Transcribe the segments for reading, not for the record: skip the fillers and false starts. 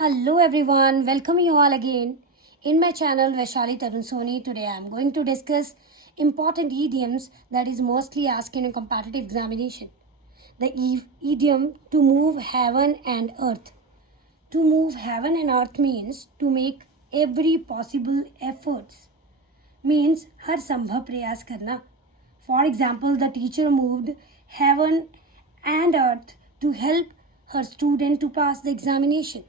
Hello everyone, welcome you all again in my channel Vaishali Tarun Soni. Today I am going to discuss important idioms that is mostly asked in a competitive examination. The idiom to move heaven and earth. To move heaven and earth means to make every possible efforts. Means हर संभव प्रयास करना. For example, the teacher moved heaven and earth to help her student to pass the examination.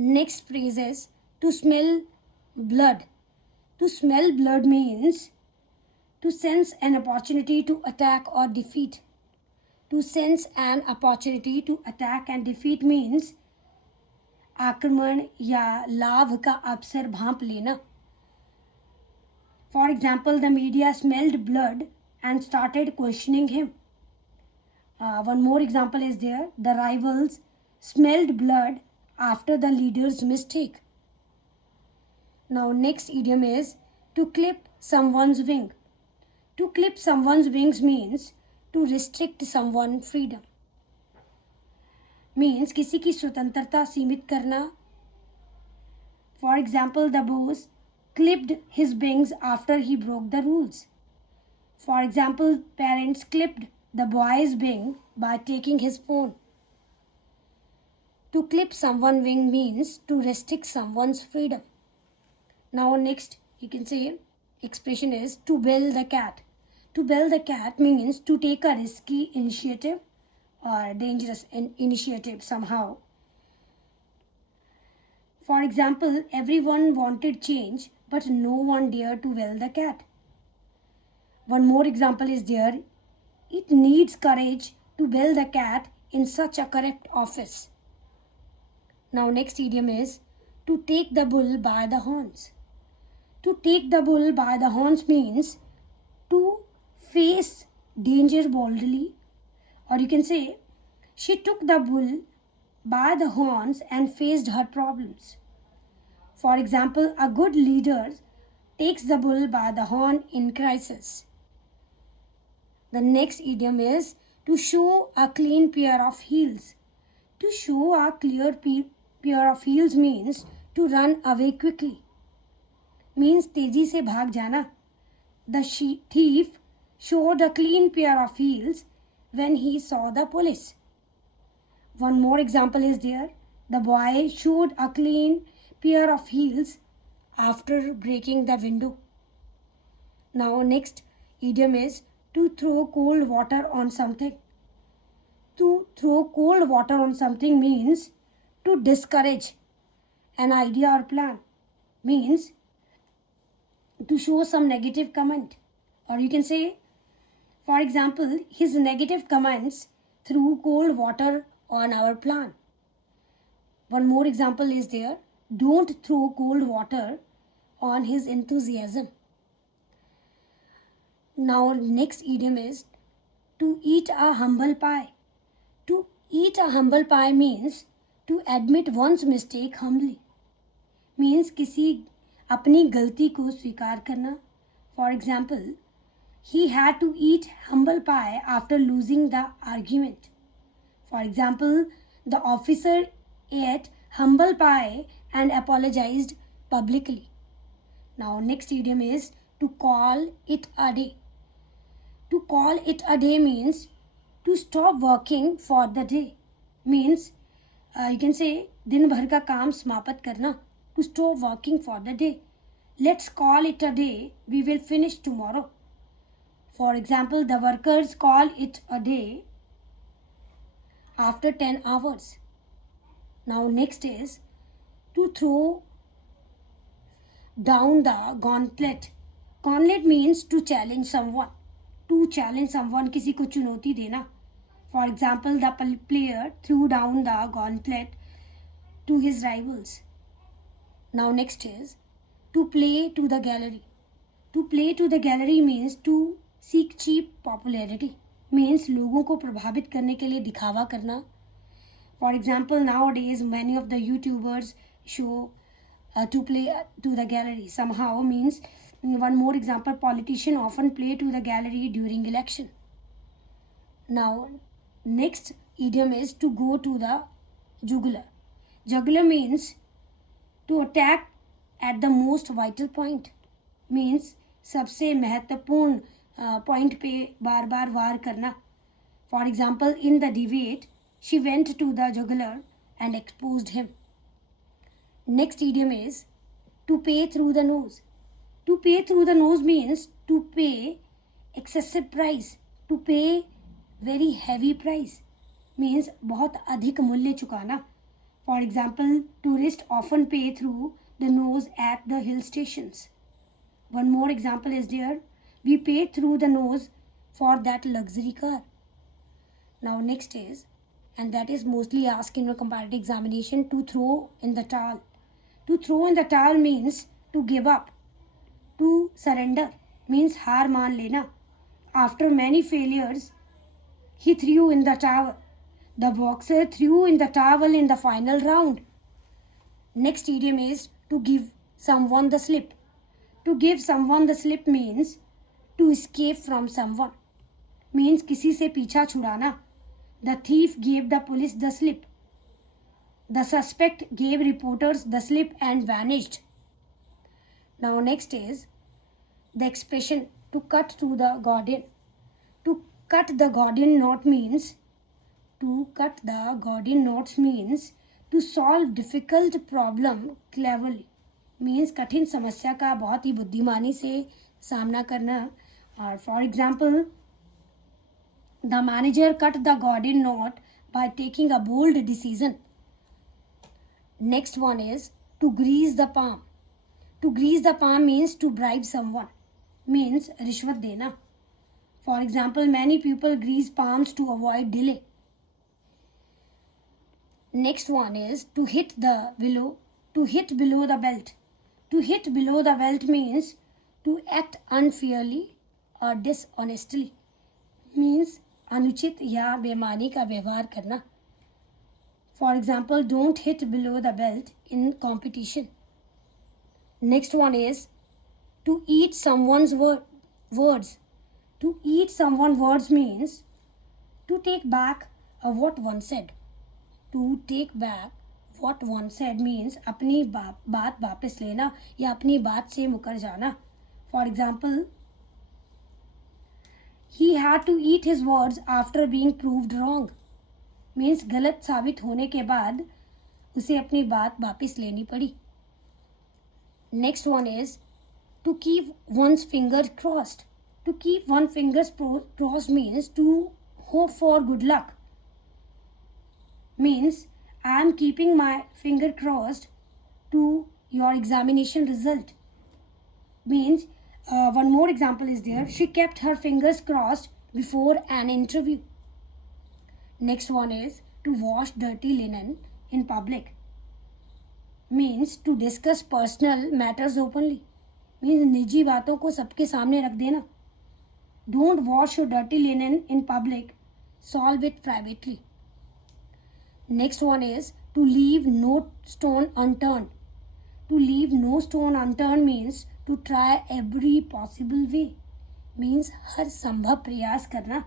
Next phrase is to smell blood. To smell blood means to sense an opportunity to attack or defeat. To sense an opportunity to attack and defeat means आक्रमण या लाभ का अवसर भांप लेना. For example, the media smelled blood and started questioning him. One more example is there. The rivals smelled blood after the leader's mistake. Now next idiom is to clip someone's wing. To clip someone's wings means to restrict someone's freedom. Means किसी की स्वतंत्रता सीमित करना. For example, the boss clipped his wings after he broke the rules. For example, parents clipped the boy's wing by taking his phone. To clip someone's wing means to restrict someone's freedom. Now next you can say expression is to bell the cat. To bell the cat means to take a risky initiative or dangerous initiative somehow. For example, everyone wanted change but no one dared to bell the cat. One more example is there. It needs courage to bell the cat in such a corrupt office. Now next idiom is to take the bull by the horns. To take the bull by the horns means to face danger boldly, or you can say she took the bull by the horns and faced her problems. For example, a good leader takes the bull by the horn in crisis. The next idiom is to show a clean pair of heels. To show a clear pair of heels means to run away quickly. Means तेजी से भाग जाना. The thief showed a clean pair of heels when he saw the police. One more example is there. The boy showed a clean pair of heels after breaking the window. Now next idiom is to throw cold water on something. To throw cold water on something means to discourage an idea or plan. Means to show some negative comment, or you can say, for example, his negative comments threw cold water on our plan. One more example is there. Don't throw cold water on his enthusiasm. Now next idiom is to eat a humble pie. To eat a humble pie means to admit one's mistake humbly. Means किसी अपनी गलती को स्वीकार करना. For example, he had to eat humble pie after losing the argument. For example, the officer ate humble pie and apologized publicly. Now next idiom is to call it a day. To call it a day means to stop working for the day. Means you can say दिन भर का काम समाप्त करना. To stop working for the day. Let's call it a day. We will finish tomorrow. For example, the workers call it a day after 10 hours. Now next is to throw down the gauntlet. Gauntlet means to challenge someone. To challenge someone, किसी को चुनौती देना. For example, the player threw down the gauntlet to his rivals. Now next is to play to the gallery. To play to the gallery means to seek cheap popularity. Means लोगों को प्रभावित करने के लिए दिखावा करना. For example, nowadays many of the YouTubers show to play to the gallery somehow. Means one more example, politicians often play to the gallery during election. Now next idiom is to go to the jugular. Juggler means to attack at the most vital point. Means सबसे महत्वपूर्ण point पे बार बार वार करना. For example, in the debate, she went to the juggler and exposed him. Next idiom is to pay through the nose. To pay through the nose means to pay excessive price, to pay very heavy price. Means बहुत अधिक मूल्य चुकाना. For example, tourists often pay through the nose at the hill stations. One more example is there. We pay through the nose for that luxury car. Now next is, and that is mostly asked in a comparative examination, to throw in the towel. To throw in the towel means to give up. To surrender means हार मान लेना. After many failures, he threw in the towel. The boxer threw in the towel in the final round. Next idiom is to give someone the slip. To give someone the slip means to escape from someone. Means किसी से पीछा छुड़ाना. The thief gave the police the slip. The suspect gave reporters the slip and vanished. Now next is the expression to cut through the Gordian. To cut the Gordian knot means to solve difficult problem cleverly. Means कठिन समस्या का बहुत ही बुद्धिमानी से सामना करना. और for example, the manager cut the Gordian knot by taking a bold decision. Next one is to grease the palm. To grease the palm means to bribe someone. Means रिश्वत देना. For example, many people grease palms to avoid delay. Next one is to hit below the belt. To hit below the belt means to act unfairly or dishonestly. Means अनुचित या बेईमानी का व्यवहार करना. For example, don't hit below the belt in competition. Next one is to eat someone's words. To eat someone's words means to take back what one said. To take back what one said means अपनी बात वापस लेना या अपनी बात से मुकर जाना. For example, he had to eat his words after being proved wrong. Means गलत साबित होने के बाद उसे अपनी बात वापस लेनी पड़ी. Next one is to keep one's fingers crossed. To keep one's fingers crossed means to hope for good luck. Means I am keeping my finger crossed to your examination result. Means one more example is there. She kept her fingers crossed before an interview. Next one is to wash dirty linen in public. Means to discuss personal matters openly. Means निजी बातों को सबके सामने रख देना. Don't wash your dirty linen in public. Solve it privately. Next one is to leave no stone unturned. To leave no stone unturned means to try every possible way. Means हर संभव प्रयास करना.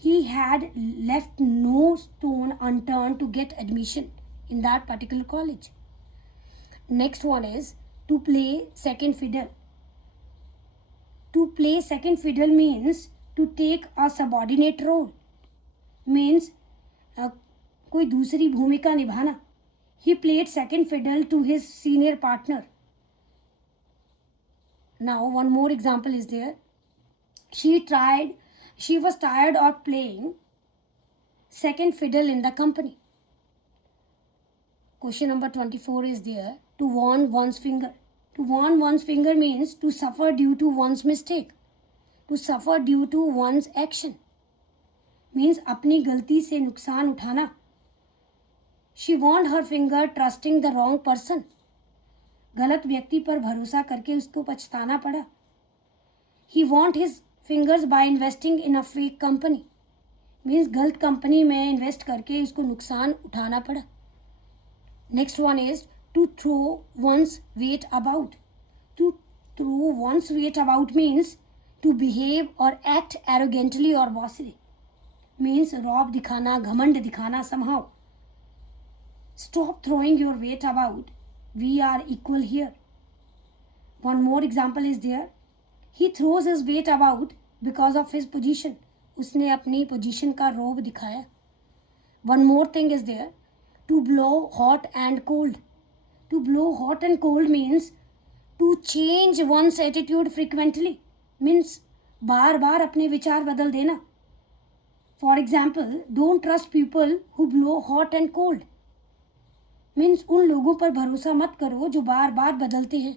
He had left no stone unturned to get admission in that particular college. Next one is to play second fiddle. To play second fiddle means to take a subordinate role. Means कोई दूसरी भूमिका निभाना. He played second fiddle to his senior partner. Now one more example is there. She was tired of playing second fiddle in the company. Question number 24 is there. To warn one's finger. To warn one's finger means to suffer due to one's mistake. To suffer due to one's action. Means अपनी गलती से नुकसान उठाना. She warned her finger trusting the wrong person. गलत व्यक्ति पर भरोसा करके उसको पछताना पड़ा. He warned his fingers by investing in a fake company. Means गलत कंपनी में इन्वेस्ट करके उसको नुकसान उठाना पड़ा. Next one is to throw one's weight about. To throw one's weight about means to behave or act arrogantly or bossily. Means रौब दिखाना, घमंड दिखाना somehow. Stop throwing your weight about. We are equal here. One more example is there. He throws his weight about because of his position. उसने अपनी position का रोब दिखाया. One more thing is there. To blow hot and cold. To blow hot and cold means to change one's attitude frequently. Means बार बार अपने विचार बदल देना. For example, don't trust people who blow hot and cold. Means उन लोगों पर भरोसा मत करो जो बार बार बदलते हैं.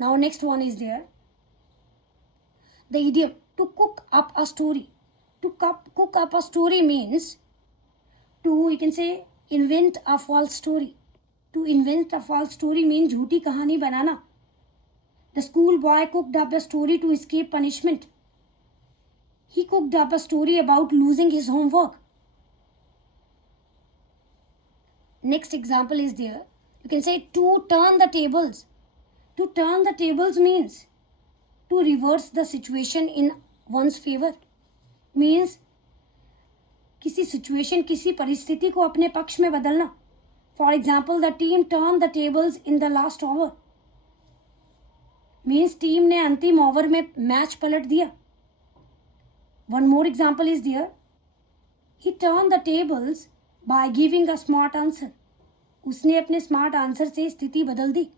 Now next one is there. The idiom to cook up a story. To cook up a story means to, you can say, invent a false story. To invent a false story means झूठी कहानी बनाना. The schoolboy cooked up a story to escape punishment. He cooked up a story about losing his homework. Next example is there. You can say to turn the tables. To turn the tables means to reverse the situation in one's favor. Means किसी situation, किसी परिस्थिति को अपने पक्ष में बदलना. For example, the team turned the tables in the last over. Means team ने अंतिम ओवर में मैच पलट दिया. One more example is there. He turned the tables by giving a smart answer. उसने अपने smart answer से स्थिति बदल दी.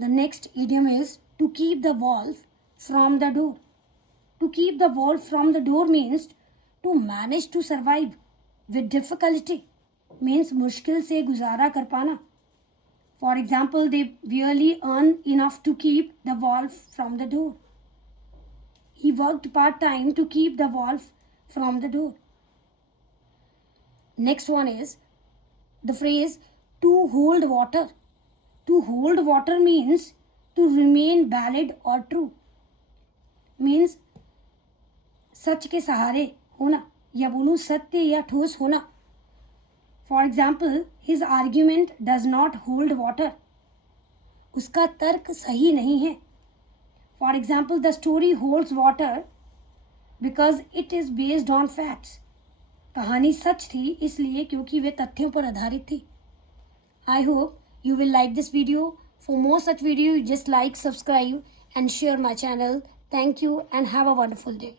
The next idiom is to keep the wolf from the door. To keep the wolf from the door means to manage to survive with difficulty. Means मुश्किल से गुजारा कर पाना. For example, they barely earn enough to keep the wolf from the door. He worked part-time to keep the wolf from the door. Next one is the phrase to hold water. To hold water means to remain valid or true. Means सच के सहारे होना या बोलूं सत्य या ठोस होना. For example, his argument does not hold water. उसका तर्क सही नहीं है. For example, the story holds water because it is based on facts. कहानी सच थी इसलिए क्योंकि वे तथ्यों पर आधारित थी. I hope you will like this video. For more such videos, just like, subscribe and share my channel. Thank you and have a wonderful day.